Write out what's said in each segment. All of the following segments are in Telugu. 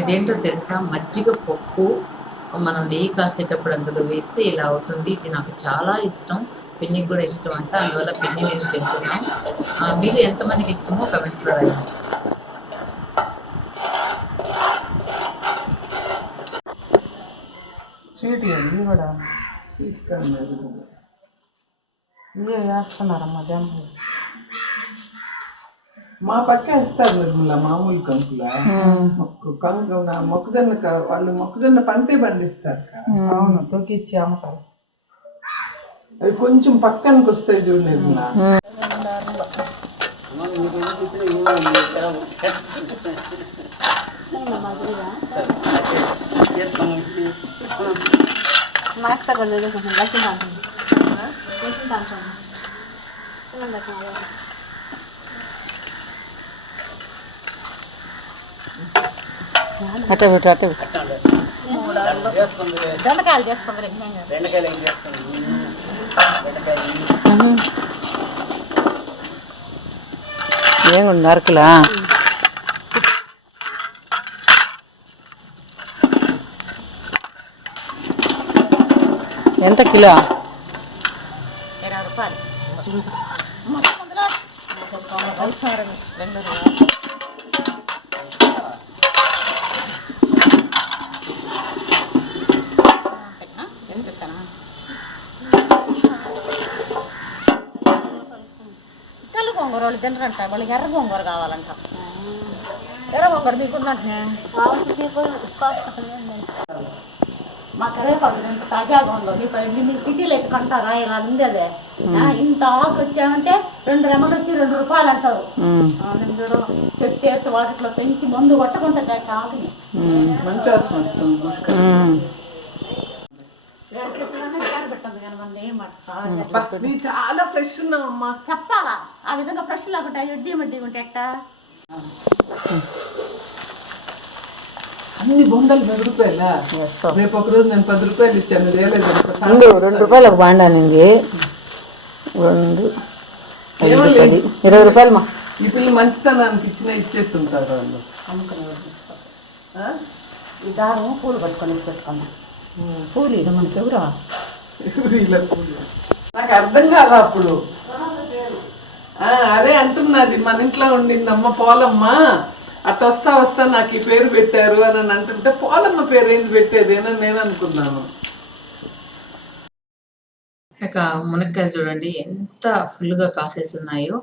ఇదేంటో తెలుసా? మజ్జిగ పప్పు మనం నెయ్యి కాసేటప్పుడు అందులో వేస్తే ఇలా అవుతుంది. ఇది నాకు చాలా ఇష్టం. పిన్నికి కూడా ఇష్టం అంట. అందువల్ల పిన్ని నేను తింటున్నాం. మీరు ఎంతమందికి ఇష్టమో కమెంట్స్‌లో రాయండి. స్వీట్ ఇది కూడా స్వీట్ ఇవే వేస్తున్నారమ్మా జంపు మా పక్క వేస్తారు నిర్మల మామూలు కంకుల మొక్కజొన్న వాళ్ళు మొక్కజొన్న పంటే పండిస్తారు. అవును తొక్కిచ్చి అమ్మకాలు అవి కొంచెం పక్కనకి వస్తాయి చూడు నిర్మల. అటు పెట్టు అటు బెండకాయలు చేస్తాం. ఏం నరకలా ఎంత కిలో? 20 రూపాయలు. తెల్ల గోంగూర వాళ్ళు తినరంట, వాళ్ళకి ఎర్ర గోంగూర కావాలంట. ఎర్ర గోంగూర మీకున్నట్నే మా కరేపాకు ఎంత తాజాగా ఉందో. మీ సిటీలో అయితే కంటారా? ఇలా ఉంది అదే. ఇంత ఆకు వచ్చామంటే 2 రెమ్మలు వచ్చి 2 రూపాయలు అంటారు. చూడు చెట్టు వేస్తే వాటిలో పెంచి మందు కొట్టకుంటుంది ఆకుని. మంచి వాసన వస్తుంది. చాలా ఫ్రెష్ ఉన్నావమ్మా. చెప్పాలా ఆ విధంగా ఫ్రెష్ లేకుండా ఎడ్డీ మడ్డీ ఉంటే ఎట్టా? అన్ని బొండలు 10 రూపాయలా? రేపు ఒక రోజు నేను 10 రూపాయలు ఇచ్చాను. 2 రూపాయలకు బాండానింది. 20 రూపాయలు మా ఈ పిల్లలు మంచితనానికి ఇచ్చేస్తుంటారు వాళ్ళు. ఈ దారం పూలు పట్టుకొని పెట్టుకున్నాం. పూలు ఇది మనకి ఎవరా? నాకు అర్థం కాదు అప్పుడు. అదే అంటున్నది మన ఇంట్లో ఉండిందమ్మ పోలమ్మ, అట్ట వస్తా నాకు ఈ పేరు పెట్టారు అని అంటుంటే పోలమ్మ పేరు ఏంది పెట్టేదేనని నేను అనుకున్నాను. ఇక మునక్కాయలు చూడండి ఎంత ఫుల్గా కాసేసి ఉన్నాయో.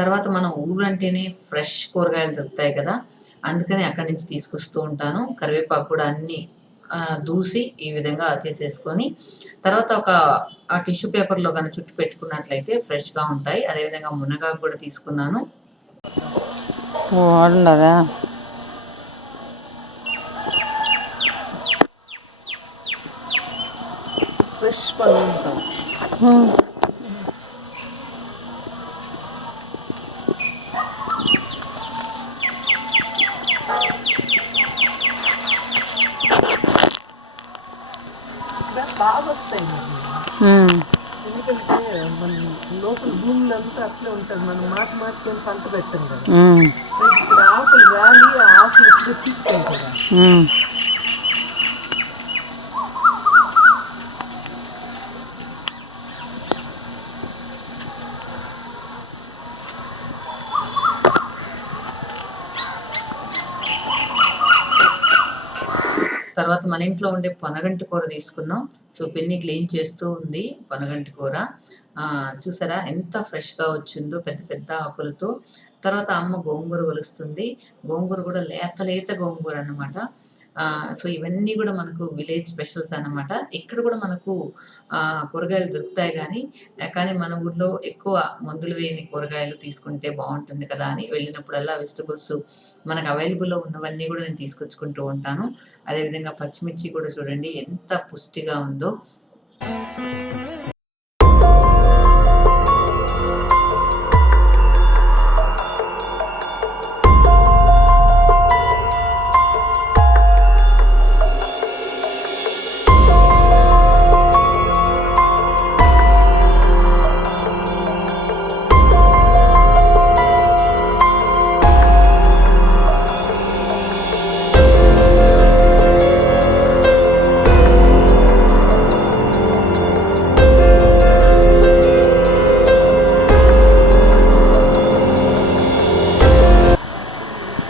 తర్వాత మనం ఊరంటేనే ఫ్రెష్ కూరగాయలు దొరుకుతాయి కదా, అందుకని అక్కడి నుంచి తీసుకొస్తూ ఉంటాను. కరివేపాకు కూడా అన్నీ దూసి ఈ విధంగా చేసేసుకొని తర్వాత ఒక టిష్యూ పేపర్లో కానీ చుట్టు పెట్టుకున్నట్లయితే ఫ్రెష్గా ఉంటాయి. అదేవిధంగా మునగాకు కూడా తీసుకున్నాను. వాడున్నదా ఫ్రెష్ పళ్ళు ఉంటాం. బాగా వస్తాయి ఎందుకంటే మన లోపల భూములు అంతా అట్లే ఉంటుంది. మనం మార్చుకొని పంట పెట్టాం కదా. ఇప్పుడు ఆకులు రాలి ఆకులు ఎప్పుడు తీసుకుంటాం కదా. తర్వాత మన ఇంట్లో ఉండే పొనగంటి కూర తీసుకున్నాం. సో పిన్ని క్లీన్ చేస్తూ ఉంది పొనగంటి కూర. చూసారా ఎంత ఫ్రెష్గా వచ్చిందో, పెద్ద పెద్ద ఆకులతో. తర్వాత అమ్మ గోంగూర ఒలుస్తుంది. గోంగూర కూడా లేత లేత గోంగూర అన్నమాట. సో ఇవన్నీ కూడా మనకు విలేజ్ స్పెషల్స్ అన్నమాట. ఇక్కడ కూడా మనకు కూరగాయలు దొరుకుతాయి కానీ మన ఊర్లో ఎక్కువ మందులు వేయని కూరగాయలు తీసుకుంటే బాగుంటుంది కదా అని వెళ్ళినప్పుడల్లా వెజిటబుల్స్ మనకు అవైలబుల్లో ఉన్నవన్నీ కూడా నేను తీసుకొచ్చుకుంటూ ఉంటాను. అదేవిధంగా పచ్చిమిర్చి కూడా చూడండి ఎంత పుష్టిగా ఉందో.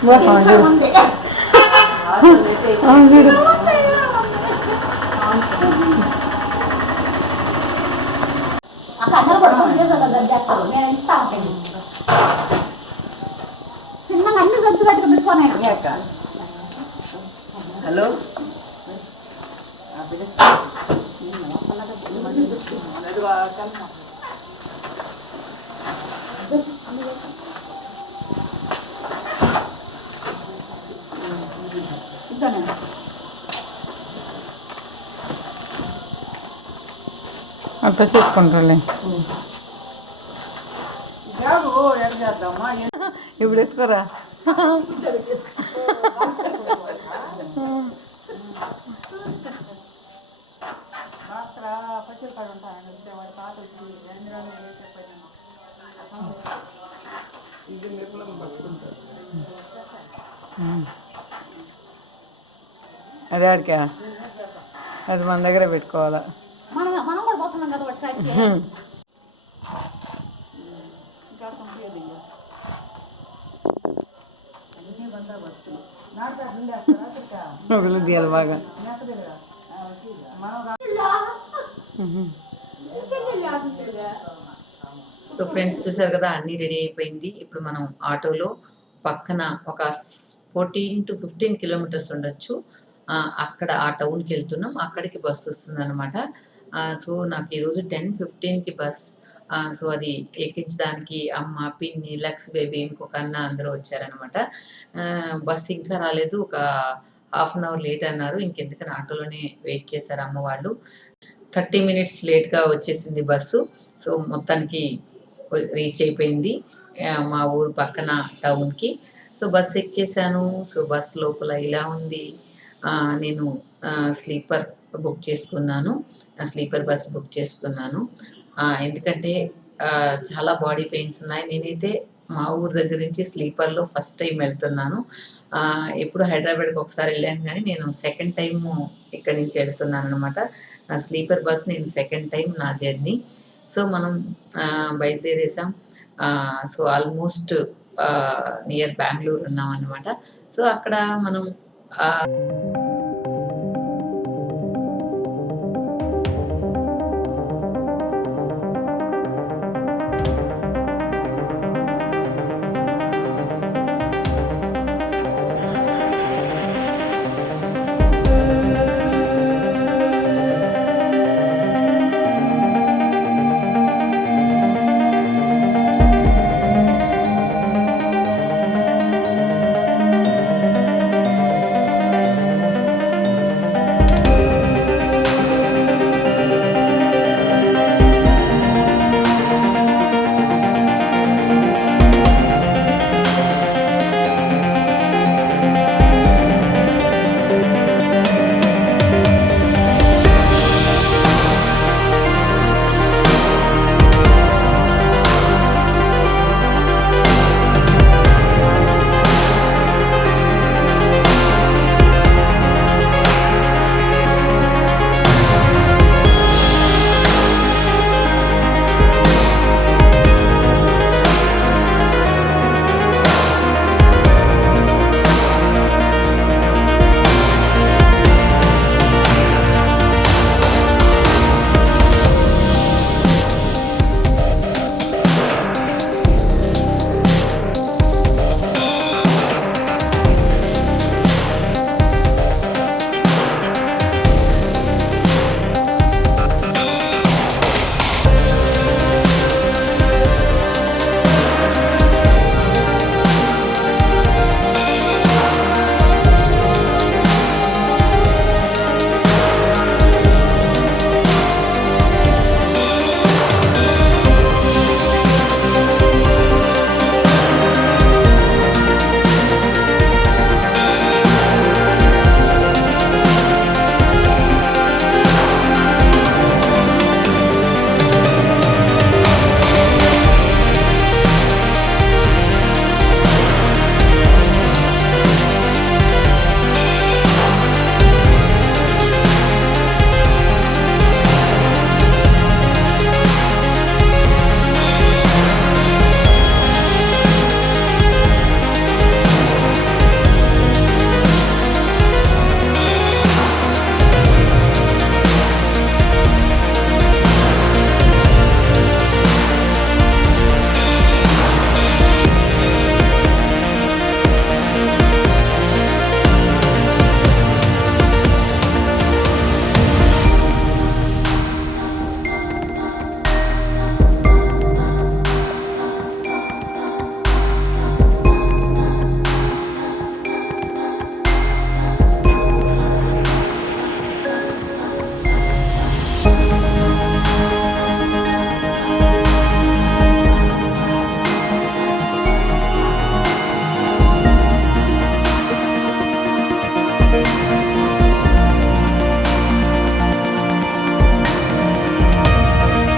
ఉంది. అక్కడ అందరూ కూడా చేస్తారు, నేను ఇస్తా ఉంటాను. చిన్నగా అన్ని గంతు కట్టుకు పెట్టుకోను. హలో అట్లా చేసుకుంటాలే. ఇప్పుడు ఎత్తుకోరా. అదే ఆడికా అది మన దగ్గర పెట్టుకోవాలా. మనం మనం కూడా పోతున్నాం కదా వాటి కాడికి. ఒకళ్ళు తీయాలి బాగా. సో ఫ్రెండ్స్ చూసారు కదా, అన్నీ రెడీ అయిపోయింది. ఇప్పుడు మనం ఆటోలో పక్కన ఒక 14 to 15 కిలోమీటర్స్ ఉండొచ్చు, అక్కడ ఆ టౌన్కి వెళ్తున్నాం. అక్కడికి బస్సు వస్తుంది అనమాట. సో నాకు ఈరోజు 10:15కి బస్. సో అది ఎక్కించడానికి అమ్మ, పిన్ని, లక్స్ బేబీ, ఇంకొక అన్న అందరూ వచ్చారనమాట. బస్ ఇంకా రాలేదు, ఒక హాఫ్ అన్ అవర్ లేట్ అన్నారు. ఇంకెందుకని ఆటోలోనే వెయిట్ చేశారు అమ్మ వాళ్ళు. 30 మినిట్స్ లేట్గా వచ్చేసింది బస్సు. సో మొత్తానికి రీచ్ అయిపోయింది మా ఊరు పక్కన టౌన్కి. సో బస్ ఎక్కేసాను. సో బస్ లోపల ఇలా ఉంది. నేను స్లీపర్ బుక్ చేసుకున్నాను, స్లీపర్ బస్ బుక్ చేసుకున్నాను. ఎందుకంటే చాలా బాడీ పెయిన్స్ ఉన్నాయి. నేనైతే మా ఊరు దగ్గర నుంచి స్లీపర్లో ఫస్ట్ టైం వెళ్తున్నాను. ఎప్పుడు హైదరాబాద్కి ఒకసారి వెళ్ళాను, కానీ నేను సెకండ్ టైం ఇక్కడి నుంచి వెళ్తున్నాను అనమాట. నా స్లీపర్ బస్ నేను సెకండ్ టైం నా జర్నీ. సో మనం బయలుదేరేసాం. సో ఆల్మోస్ట్ నియర్ బెంగళూరు ఉన్నాం అనమాట. సో అక్కడ మనం